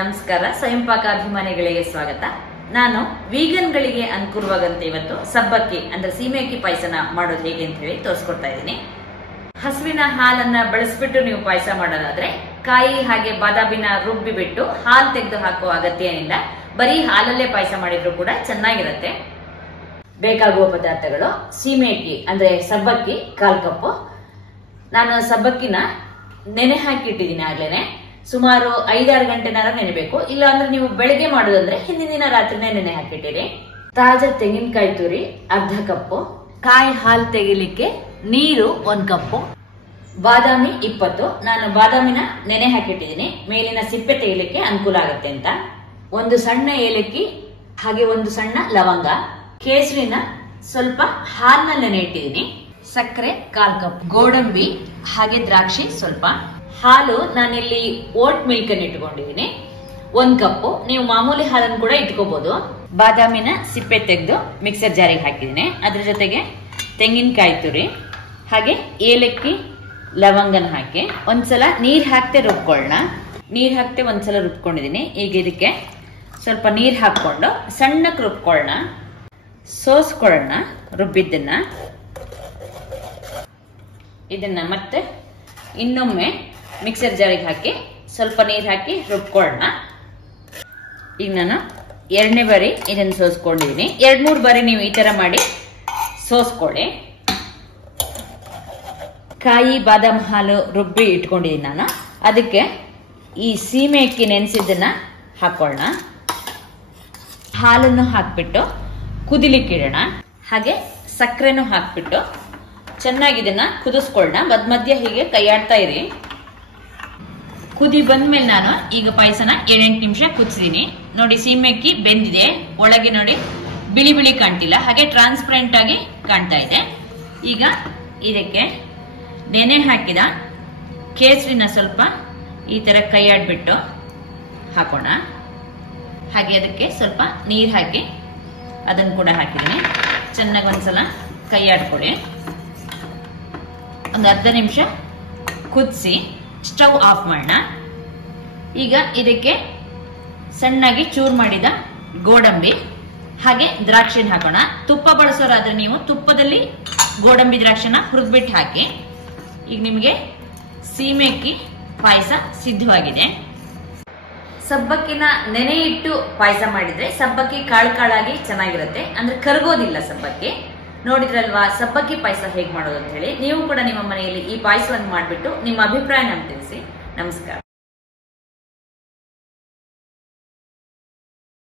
ನಮಸ್ಕಾರ. ಸ್ವಯಂಪಾಕ ಅಭಿಮಾನಿಗಳಿಗೆ ಸ್ವಾಗತ. ನಾನು ವೀಗನ್ಗಳಿಗೆ ಅನುಕೂಲವಾಗಂತೆ ಇವತ್ತು ಸಬ್ಬಕ್ಕಿ ಅಂದ್ರೆ ಸೀಮೆ ಅಕ್ಕಿ ಪಾಯಸನ ಮಾಡೋದು ಹೇಗೆ ಅಂತ ಹೇಳಿ ತೋರಿಸ್ಕೊಡ್ತಾ ಇದ್ದೀನಿ. ಹಸುವಿನ ಹಾಲನ್ನ ಬಳಸ್ಬಿಟ್ಟು ನೀವು ಪಾಯಸ ಮಾಡೋದಾದ್ರೆ ಕಾಯಿ ಹಾಗೆ ಬಾದಾಮಿನ ರುಬ್ಬಿ ಬಿಟ್ಟು ಹಾಲು ತೆಗೆದು ಹಾಕುವ ಅಗತ್ಯ ಏನಿಲ್ಲ. ಬರೀ ಹಾಲಲ್ಲೇ ಪಾಯಸ ಮಾಡಿದ್ರು ಕೂಡ ಚೆನ್ನಾಗಿರುತ್ತೆ. ಬೇಕಾಗುವ ಪದಾರ್ಥಗಳು: ಸೀಮೆ ಅಕ್ಕಿ ಅಂದ್ರೆ ಸಬ್ಬಕ್ಕಿ 1/4 ಕಪ್. ನಾನು ಸಬ್ಬಕ್ಕಿನ ನೆನೆ ಹಾಕಿ ಇಟ್ಟಿದ್ದೀನಿ. ಆಗ್ಲೇನೆ ಸುಮಾರು 5-6 ಗಂಟೆನಾರ ನೆನೆಬೇಕು. ಇಲ್ಲ ಅಂದ್ರೆ ನೀವು ಬೆಳಗ್ಗೆ ಮಾಡೋದಂದ್ರೆ ಹಿಂದಿನ ದಿನ ರಾತ್ರಿನೇ ನೆನೆ ಹಾಕಿಟ್ಟಿರಿ. ತಾಜಾ ತೆಂಗಿನಕಾಯಿ ತುರಿ 1/2 ಕಪ್, ಕಾಯಿ ಹಾಲು ತೆಗಿಲಿಕ್ಕೆ ನೀರು 1 ಕಪ್, ಬಾದಾಮಿ 20. ನಾನು ಬಾದಾಮಿನ ನೆನೆ ಹಾಕಿಟ್ಟಿದ್ದೀನಿ, ಮೇಲಿನ ಸಿಪ್ಪೆ ತೆಗಿಲಿಕ್ಕೆ ಅನುಕೂಲ ಆಗುತ್ತೆ ಅಂತ. 1 ಸಣ್ಣ ಏಲಕ್ಕಿ ಹಾಗೆ 1 ಸಣ್ಣ ಲವಂಗ, ಕೇಸರಿನ ಸ್ವಲ್ಪ ಹಾಲಿನಲ್ಲಿ ನೆನೆ ಇಟ್ಟಿದ್ದೀನಿ, ಸಕ್ಕರೆ 1/4 ಕಪ್, ಗೋಡಂಬಿ ಹಾಗೆ ದ್ರಾಕ್ಷಿ ಸ್ವಲ್ಪ, ಹಾಲು ನಾನಿಲ್ಲಿ ಓಟ್ ಮಿಲ್ಕ್ ಅನ್ನು ಇಟ್ಕೊಂಡಿದ್ದೀನಿ 1 ಕಪ್. ನೀವು ಮಾಮೂಲಿ ಹಾಲನ್ನು ಕೂಡ ಇಟ್ಕೋಬಹುದು. ಬಾದಾಮಿನ ಸಿಪ್ಪೆ ತೆಗೆದು ಮಿಕ್ಸರ್ ಜಾರಿಗೆ ಹಾಕಿದ್ದೀನಿ. ಅದ್ರ ಜೊತೆಗೆ ತೆಂಗಿನಕಾಯಿ ತುರಿ ಹಾಗೆ ಏಲಕ್ಕಿ ಲವಂಗನ ಹಾಕಿ ಒಂದ್ಸಲ ನೀರ್ ಹಾಕ್ತೆ ರುಬ್ಕೊಳ್ಳೋಣ. ನೀರ್ ಹಾಕ್ತೆ ಒಂದ್ಸಲ ರುಬ್ಕೊಂಡಿದ್ದೀನಿ. ಈಗ ಇದಕ್ಕೆ ಸ್ವಲ್ಪ ನೀರ್ ಹಾಕೊಂಡು ಸಣ್ಣಕ್ಕೆ ರುಬ್ಕೊಳ್ಳೋಣ, ಸೋಸ್ಕೊಳ್ಳೋಣ ರುಬ್ಬಿದ್ದನ್ನ. ಇದನ್ನ ಮತ್ತೆ ಇನ್ನೊಮ್ಮೆ ಮಿಕ್ಸರ್ ಜಾರಿಗೆ ಹಾಕಿ ಸ್ವಲ್ಪ ನೀರು ಹಾಕಿ ರುಬ್ಕೊಳ್ಳೋಣ. ಈಗ ನಾನು 2ನೇ ಬಾರಿ ಇದನ್ನು ಸೋಸ್ಕೊಂಡಿದ್ದೀನಿ. 2-3 ಬಾರಿ ನೀವು ಈ ತರ ಮಾಡಿ ಸೋಸ್ಕೊಳ್ಳಿ. ಕಾಯಿ ಬಾದಾಮ್ ಹಾಲು ರುಬ್ಬಿ ಇಟ್ಕೊಂಡಿದ್ದೀನಿ ನಾನು. ಅದಕ್ಕೆ ಈ ಸೀಮೆ ಅಕ್ಕಿ ನೆನೆಸಿದ್ದನ್ನ ಹಾಕೊಳ್ಳೋಣ. ಹಾಲನ್ನು ಹಾಕ್ಬಿಟ್ಟು ಕುದಿಲಿಕ್ಕೆ ಇಡೋಣ. ಹಾಗೆ ಸಕ್ಕರೆನೂ ಹಾಕ್ಬಿಟ್ಟು ಚೆನ್ನಾಗಿ ಇದನ್ನ ಕುದಿಸ್ಕೊಳ್ಳೋಣ. ಮಧ್ಯ ಹೀಗೆ ಕೈಯಾಡ್ತಾ ಇರಿ. ಕುದಿ ಬಂದ್ಮೇಲೆ ನಾನು ಈಗ ಪಾಯಸನ 7-8 ನಿಮಿಷ ಕುದಿಸಿದೀನಿ. ನೋಡಿ, ಸೀಮೆ ಅಕ್ಕಿ ಬೆಂದಿದೆ. ಒಳಗೆ ನೋಡಿ ಬಿಳಿ ಬಿಳಿ ಕಾಣ್ತಿಲ್ಲ, ಹಾಗೆ ಟ್ರಾನ್ಸ್ಪರೆಂಟ್ ಆಗಿ ಕಾಣ್ತಾ ಇದೆ. ಈಗ ಇದಕ್ಕೆ ನೆನೆ ಹಾಕಿದ ಕೇಸರಿನ ಸ್ವಲ್ಪ ಈ ತರ ಕೈಯಾಡ್ಬಿಟ್ಟು ಹಾಕೋಣ. ಹಾಗೆ ಅದಕ್ಕೆ ಸ್ವಲ್ಪ ನೀರು ಹಾಕಿ ಅದನ್ನು ಕೂಡ ಹಾಕಿದ್ದೀನಿ. ಚೆನ್ನಾಗಿ ಒಂದ್ಸಲ ಕೈಯಾಡ್ಕೊಡಿ. ಒಂದು 1/2 ನಿಮಿಷ ಕುದಿಸಿ ಸ್ಟವ್ ಆಫ್ ಮಾಡೋಣ. ಈಗ ಇದಕ್ಕೆ ಸಣ್ಣಾಗಿ ಚೂರು ಮಾಡಿದ ಗೋಡಂಬಿ ಹಾಗೆ ದ್ರಾಕ್ಷಿನ ಹಾಕೋಣ. ತುಪ್ಪ ಬಳಸೋರಾದ್ರೆ ನೀವು ತುಪ್ಪದಲ್ಲಿ ಗೋಡಂಬಿ ದ್ರಾಕ್ಷಿನ ಹುರಿದ್ಬಿಟ್ಟು ಹಾಕಿ. ಈಗ ನಿಮಗೆ ಸೀಮೆ ಅಕ್ಕಿ ಪಾಯಸ ಸಿದ್ಧವಾಗಿದೆ. ಸಬ್ಬಕ್ಕಿನ ನೆನೆ ಇಟ್ಟು ಪಾಯಸ ಮಾಡಿದ್ರೆ ಸಬ್ಬಕ್ಕಿ ಕಾಳು ಕಾಳಾಗಿ ಚೆನ್ನಾಗಿರುತ್ತೆ, ಅಂದ್ರೆ ಕರಗೋದಿಲ್ಲ ಸಬ್ಬಕ್ಕಿ. ನೋಡಿದ್ರಲ್ವಾ ಸಬ್ಬಕ್ಕಿ ಪಾಯಸ ಹೇಗೆ ಮಾಡೋದು ಅಂತ ಹೇಳಿ. ನೀವು ಕೂಡ ನಿಮ್ಮ ಮನೆಯಲ್ಲಿ ಈ ಪಾಯಸವನ್ನು ಮಾಡಿಬಿಟ್ಟು ನಿಮ್ಮ ಅಭಿಪ್ರಾಯ ನಮ್ಗೆ ತಿಳಿಸಿ. ನಮಸ್ಕಾರ.